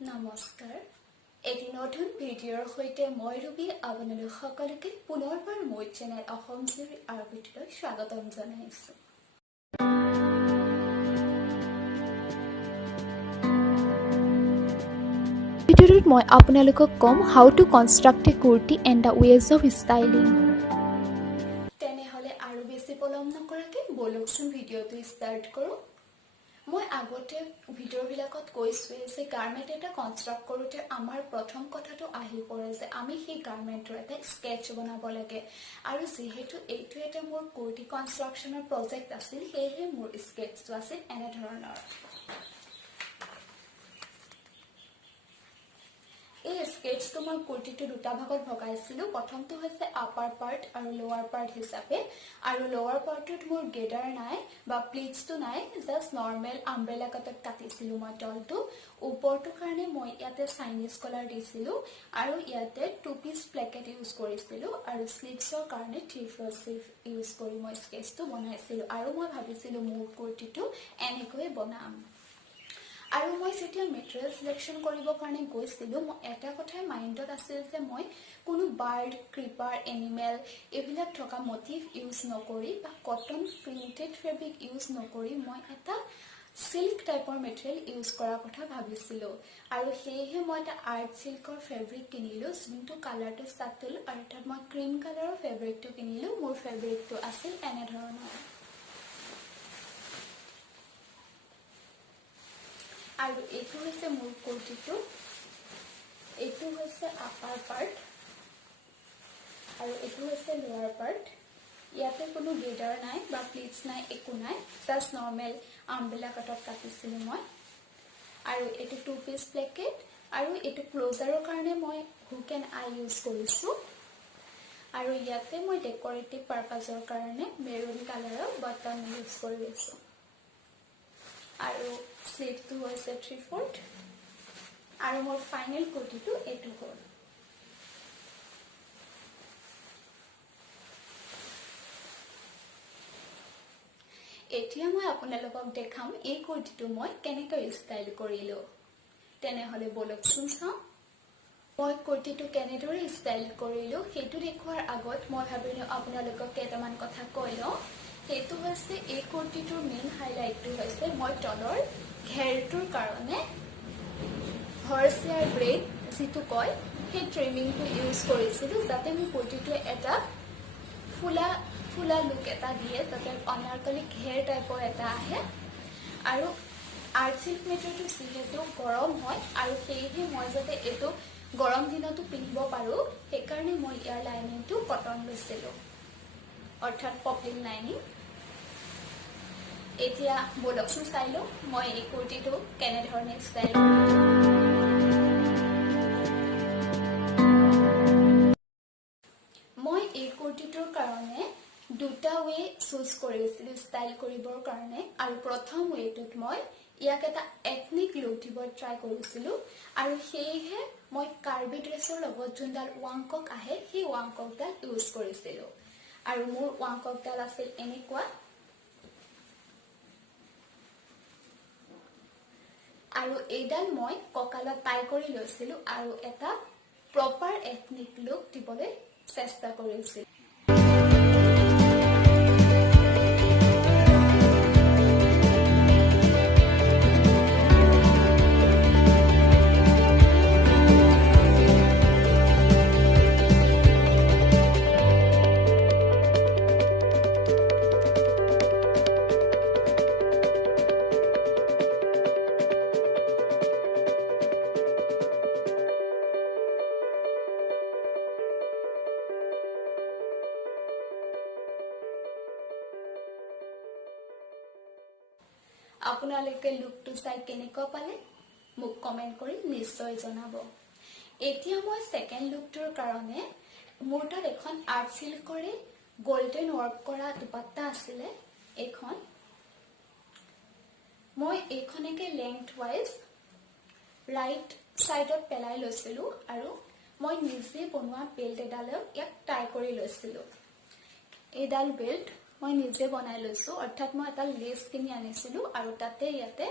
নমস্কাৰ এটি নতুন ভিডিঅ'ৰ সৈতে মই ৰবি আপোনালোক সকলোকে পুনৰবাৰ মোৰ চেনেল অসম জুৰি আৰবিটলৈ স্বাগতম জনাইছো। ভিডিঅ'টোত মই আপোনালোকক কম how to construct a kurti and the ways of styling. তেনেহ'লে আৰু বেছি পলম নকৰাকৈ বলকচোন ভিডিঅ'টো ষ্টাৰ্ট কৰোঁ। মই আগতে ভিডিঅ'বিলাকত কৈছোঁৱে যে গাৰ্মেণ্ট এটা কনষ্ট্ৰাক্ট কৰোঁতে আমাৰ প্ৰথম কথাটো আহি পৰে যে আমি সেই গাৰ্মেণ্টৰ এটা স্কেটছ বনাব লাগে, আৰু যিহেতু এইটো এটা মোৰ কুৰ্তি কনষ্ট্ৰাকশ্যনৰ প্ৰজেক্ট আছিল, সেয়েহে মোৰ স্কেটছটো আছিল এনেধৰণৰ। এই স্কেটছটো মই কুৰ্তিটো দুটা ভাগত ভগাইছিলোঁ। প্ৰথমটো হৈছে আপাৰ পাৰ্ট আৰু লোৱাৰ পাৰ্ট হিচাপে, আৰু লোৱাৰ পাৰ্টটোত মোৰ গেডাৰ নাই বা প্লিটছটো নাই, জাষ্ট নৰ্মেল আমব্ৰেলা কাটত কাটিছিলোঁ মই তলটো। ওপৰটোৰ কাৰণে মই ইয়াতে চাইনিজ কলাৰ দিছিলোঁ আৰু ইয়াতে 2 পিচ প্লেকেট ইউজ কৰিছিলোঁ, আৰু স্লিভছৰ কাৰণে 3/4 স্লিভ ইউজ কৰি মই স্কেটছটো বনাইছিলোঁ। আৰু মই ভাবিছিলোঁ মোৰ কুৰ্তিটো এনেকৈয়ে বনাম। আৰু মই যেতিয়া মেটেৰিয়েল চিলেকশ্যন কৰিবৰ কাৰণে গৈছিলোঁ, মই এটা কথাই মাইণ্ডত আছিল যে মই কোনো বাৰ্ড, ক্ৰিপাৰ, এনিমেল এইবিলাক থকা মটিভ ইউজ নকৰি বা কটন প্ৰিণ্টেড ফেব্ৰিক ইউজ নকৰি মই এটা চিল্ক টাইপৰ মেটেৰিয়েল ইউজ কৰাৰ কথা ভাবিছিলোঁ। আৰু সেয়েহে মই এটা আৰ্ট চিল্কৰ ফেব্ৰিক কিনিলোঁ, যোনটো কালাৰটো চাটল, আৰু তাত মই ক্ৰীম কালাৰৰ ফেব্ৰিকটো কিনিলোঁ। মোৰ ফেব্ৰিকটো আছিল এনেধৰণৰ। আৰু এইটো হৈছে মোৰ কুৰ্তিটো, এইটো হৈছে আপাৰ পাৰ্ট আৰু এইটো হৈছে লোৱাৰ পাৰ্ট। ইয়াতে কোনো গেডাৰ নাই বা প্লিটছ নাই, একো নাই, জাষ্ট নৰ্মেল আমব্ৰেলা কাটত কাটিছিলোঁ মই। আৰু এইটো 2 পিচ প্লেকেট, আৰু এইটো ক্লোজাৰৰ কাৰণে মই হুক এণ্ড আই ইউজ কৰিছোঁ। আৰু ইয়াতে মই ডেকৰেটিভ পাৰ্পাজৰ কাৰণে মেৰুন কালাৰৰ বাটন ইউজ কৰি আছোঁ। আৰু স্লিভটো হৈছে 3/4, আৰু মোৰ ফাইনেল কুৰ্তিটো এইটো হ'ল। এতিয়া মই আপোনালোকক দেখাম এই কুৰ্তিটো মই কেনেকৈ ষ্টাইল কৰিলোঁ। তেনেহ'লে বলকচোন চাওঁ। মই কুৰ্তিটো কেনেদৰে ষ্টাইল কৰিলোঁ সেইটো দেখুৱাৰ আগত মই ভাবিলোঁ আপোনালোকক কেইটামান কথা কৈ লওঁ। সেইটো হৈছে এই কুৰ্তিটোৰ মেইন হাইলাইটটো হৈছে মই তলৰ ঘেৰটোৰ কাৰণে হৰ্চেয়াৰ ব্ৰেড যিটো কয় সেই ট্ৰিমিংটো ইউজ কৰিছিলোঁ, যাতে মোৰ কুৰ্তিটোৱে এটা ফুলা লুক এটা দিয়ে, যাতে অনাৰকলি ঘেৰ টাইপৰ এটা আহে। আৰু আৰ্ট চিল্ক মেটেৰিয়েলটো যিহেতু গৰম হয়, আৰু সেয়েহে মই যাতে এইটো গৰম দিনতো পিন্ধিব পাৰোঁ, সেইকাৰণে মই ইয়াৰ লাইনিংটো কটন লৈছিলোঁ, অৰ্থাৎ পপলিন লাইনিং। এতিয়া বলকচোন চাই লওঁ মই এই কুৰ্তিটো কেনেধৰণে ষ্টাইল কৰিলোঁ। মই এই কুৰ্তিটোৰ কাৰণে দুটা ৱে চুজ কৰিছিলোঁ ষ্টাইল কৰিবৰ কাৰণে। আৰু প্ৰথম ৱেটোত মই ইয়াক এটা এথনিক লুক দিব ট্ৰাই কৰিছিলোঁ, আৰু সেয়েহে মই কাৰ্বি ড্ৰেছৰ লগত যোনডাল ৱাংকক আহে সেই ৱাংককডাল ইউজ কৰিছিলোঁ। আৰু মোৰ ৱাংককডাল আছিল এনেকুৱা। আৰু এইডাল মই কঁকালত টাই কৰি লৈছিলোঁ আৰু এটা প্ৰপাৰ এথনিক লুক দিবলৈ চেষ্টা কৰিছিলোঁ। আপোনালোকে লুকটো চাই কেনেকুৱা পালে মোক কমেণ্ট কৰি নিশ্চয় জনাব। এতিয়া মই ছেকেণ্ড লুকটোৰ কাৰণে মোৰ তাত এখন আৰ্ট চিল্কৰে গল্ডেন ৱৰ্ক কৰা দুপাট্টা আছিলে। মই এইখনকে লেংথ ৱাইজ ৰাইট চাইডত পেলাই লৈছিলোঁ, আৰু মই নিজে বনোৱা বেল্ট এডালত ইয়াক টাই কৰি লৈছিলোঁ। এইডাল বেল্ট মই নিজে বনাই লৈছোঁ, অৰ্থাৎ মই এটা লেছ কিনি আনিছিলোঁ আৰু তাতে ইয়াতে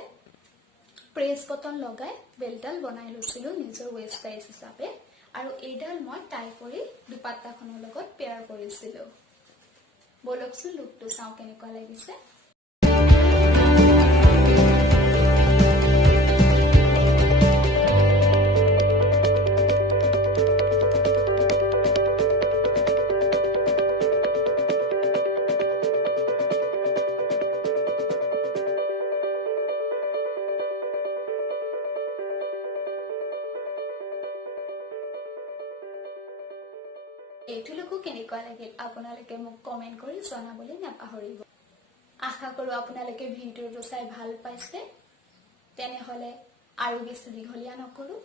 প্ৰেছ বটন লগাই বেল্টডাল বনাই লৈছিলোঁ নিজৰ ৱেষ্ট চাইজ হিচাপে আৰু এইডাল মই টাই কৰি দুপাট্টাখনৰ লগত পেয়াৰ কৰিছিলোঁ বলকচোন লুকটো চাওঁ কেনেকুৱা লাগিছে এইটো লুকো কেনেকুৱা লাগিল আপোনালোকে মোক কমেন্ট কৰি জনাবলৈ নাপাহৰিব আশা কৰো আপোনালোকে ভিডিঅ'টো চাই ভাল পাইছে তেনেহলে আৰু বেছি দীঘলীয়া নকৰো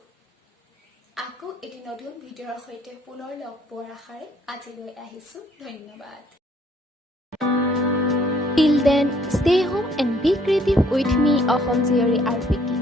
আকৌ এটি নতুন ভিডিঅ'ৰ সৈতে পুনৰ লগ পোৱাৰ আশাৰে আজিলৈ আহিছো ধন্যবাদ Till then, stay home and be creative with me, Ahom Ziyori RPK.